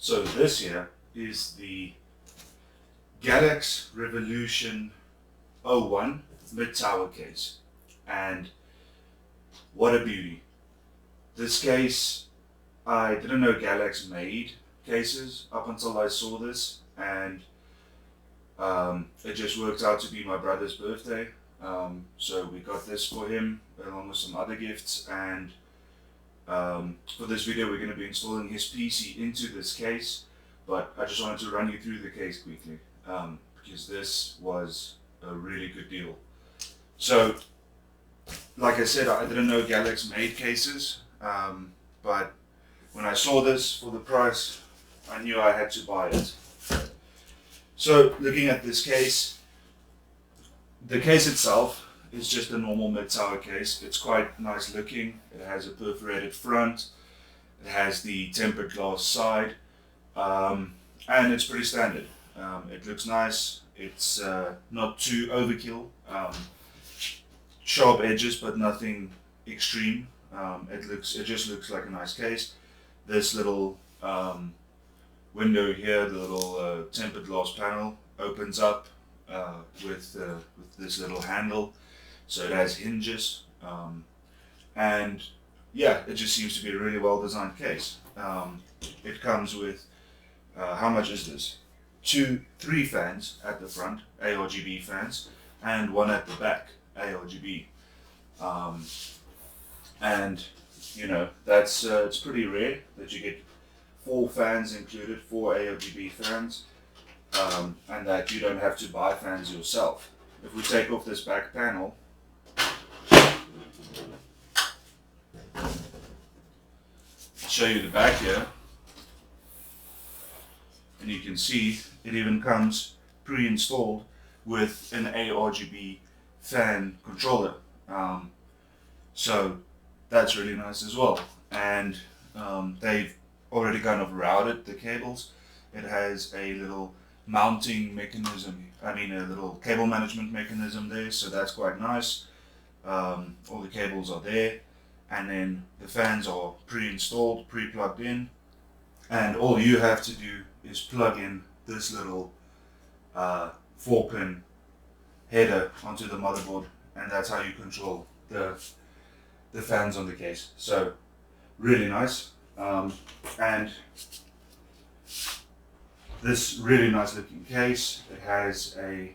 So this here is the Galax Revolution-01 mid-tower case, and what a beauty. This case, I didn't know Galax made cases up until I saw this, and it just worked out to be my brother's birthday. So we got this for him along with some other gifts, and for this video we're going to be installing his PC into this case, but I just wanted to run you through the case quickly because this was a really good deal. So like I said, I didn't know Galax made cases, but when I saw this for the price, I knew I had to buy it. So looking at this case, the case itself is just a normal mid-tower case. It's quite nice looking. It has a perforated front, it has the tempered glass side, and it's pretty standard. It looks nice. It's not too overkill. Sharp edges, but nothing extreme. It just looks like a nice case. This little window here, the little tempered glass panel, opens up with this little handle, so it has hinges, and yeah, it just seems to be a really well designed case. It comes with how much is this? 3 fans at the front, ARGB fans, and 1 at the back, ARGB, and you know that's it's pretty rare that you get 4 fans included, 4 ARGB fans, and that you don't have to buy fans yourself. If we take off this back panel, show you the back here, and you can see it even comes pre-installed with an ARGB fan controller, so that's really nice as well. And they've already kind of routed the cables. It has a little mounting mechanism, a little cable management mechanism there, so that's quite nice. All the cables are there, and then the fans are pre-installed, pre-plugged in, and all you have to do is plug in this little 4-pin header onto the motherboard, and that's how you control the fans on the case. So really nice. And this really nice looking case, it has a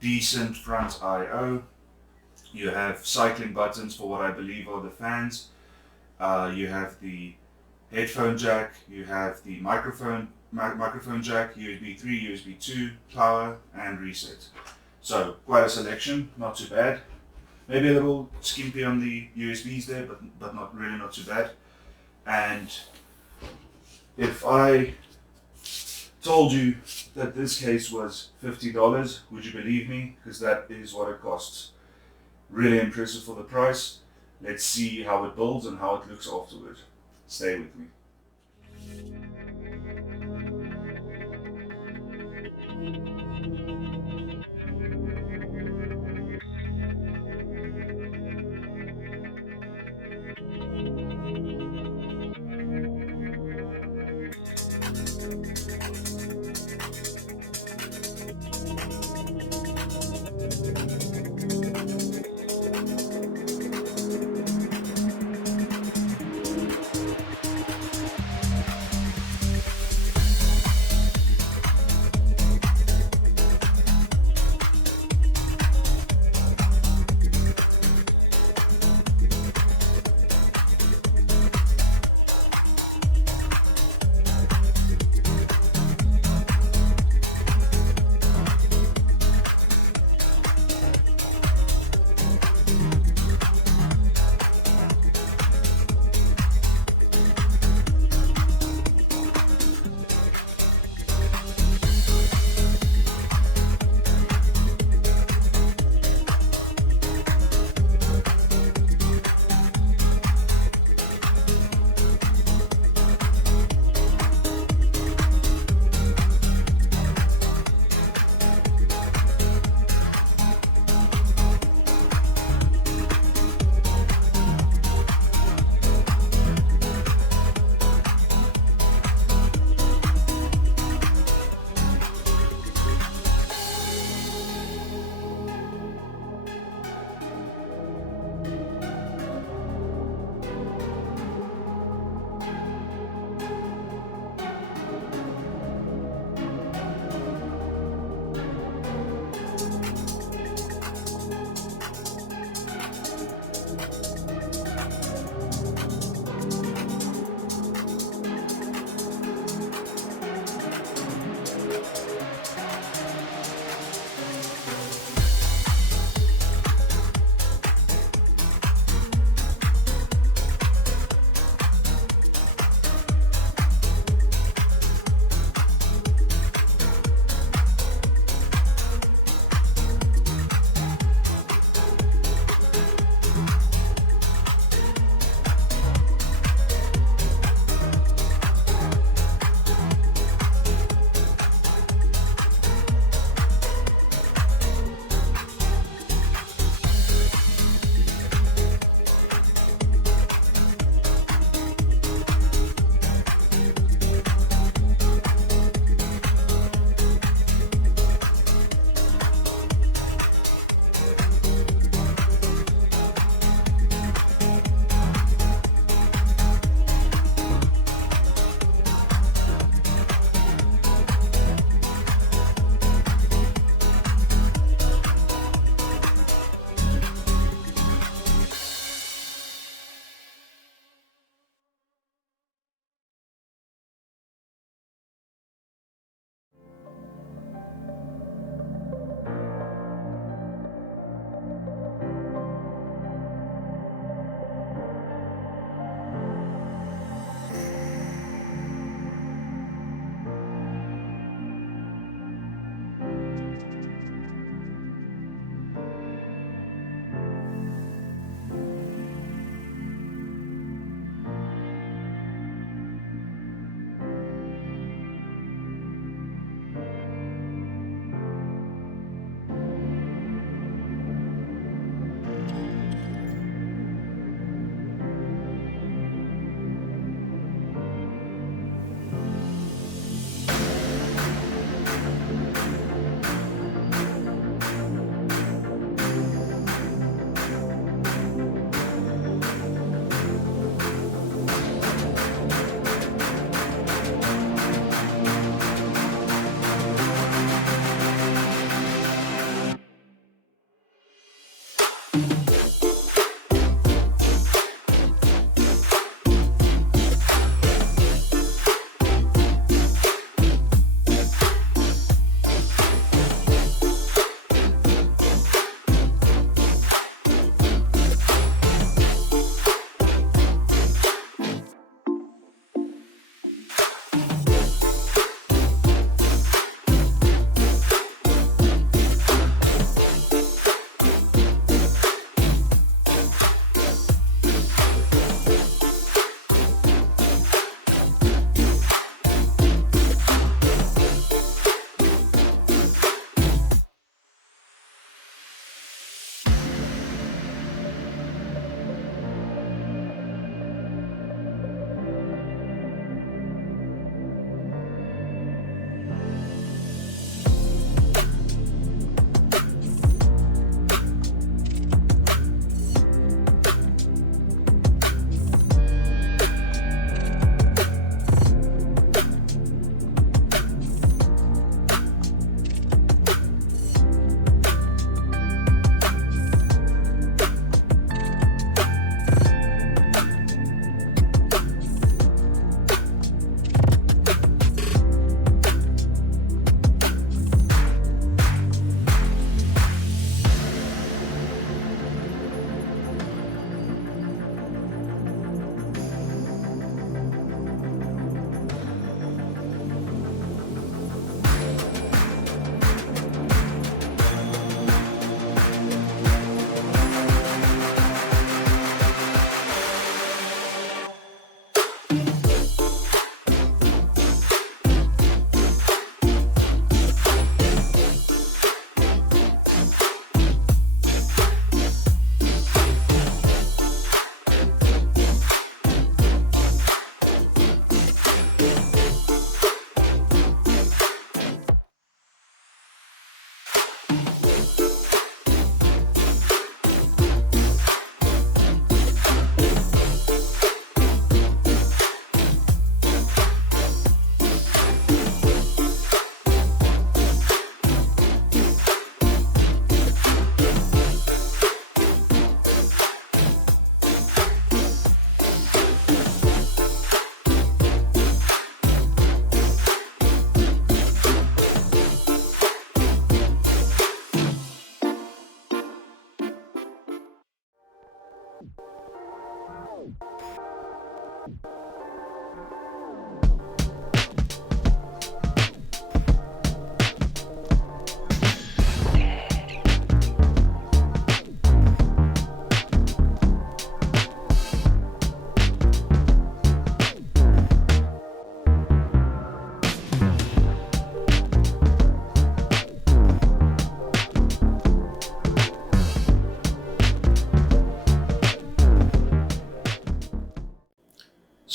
decent front I/O. You have cycling buttons for what I believe are the fans. You have the headphone jack, you have the microphone jack, USB 3, USB 2, power, and reset. So quite a selection, not too bad. Maybe a little skimpy on the USBs there, but not too bad. And if I told you that this case was $50, would you believe me? Because that is what it costs. Really impressive for the price. Let's see how it builds and how it looks afterward. Stay with me.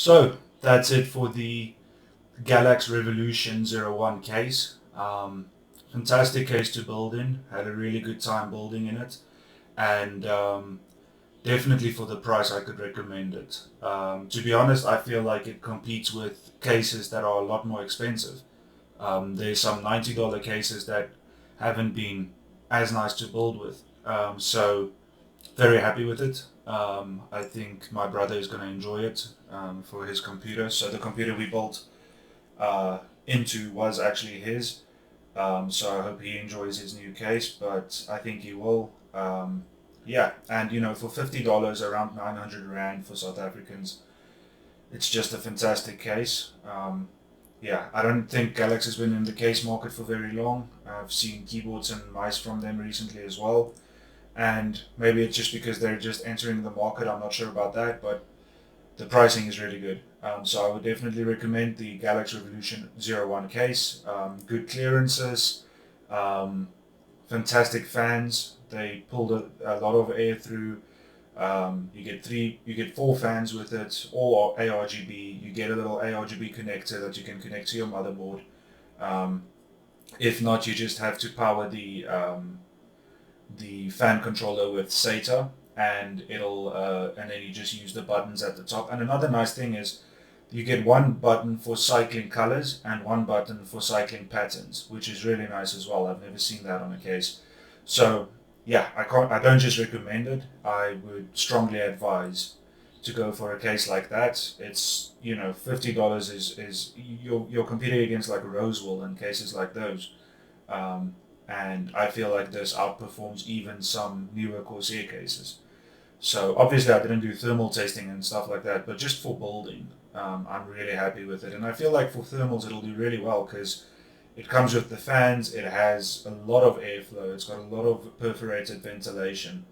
So that's it for the Galax Revolution-01 case. Fantastic case to build in. Had a really good time building in it, and definitely for the price I could recommend it. To be honest, I feel like it competes with cases that are a lot more expensive. There's some $90 cases that haven't been as nice to build with. So very happy with it. I think my brother is going to enjoy it for his computer. So the computer we built into was actually his. So I hope he enjoys his new case, but I think he will. Yeah, and for $50, around 900 Rand for South Africans, it's just a fantastic case. Yeah, I don't think Galax has been in the case market for very long. I've seen keyboards and mice from them recently as well. And maybe it's just because they're just entering the market, I'm not sure about that, but the pricing is really good. So I would definitely recommend the Galax Revolution-01 case. Good clearances, fantastic fans. They pulled a lot of air through. You get 4 fans with it, all ARGB. You get a little ARGB connector that you can connect to your motherboard. If not, you just have to power the fan controller with SATA, and then you just use the buttons at the top. And another nice thing is you get one button for cycling colors and one button for cycling patterns, which is really nice as well. I've never seen that on a case. So yeah, I don't just recommend it. I would strongly advise to go for a case like that. It's $50 is you're competing against like Rosewell and cases like those. And I feel like this outperforms even some newer Corsair cases. So obviously I didn't do thermal testing and stuff like that, but just for building, I'm really happy with it. And I feel like for thermals it'll do really well because it comes with the fans, it has a lot of airflow, it's got a lot of perforated ventilation.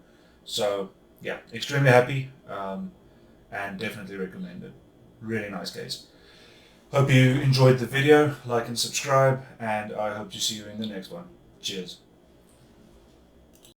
So yeah, extremely happy, and definitely recommend it. Really nice case. Hope you enjoyed the video, like and subscribe, and I hope to see you in the next one. Cheers.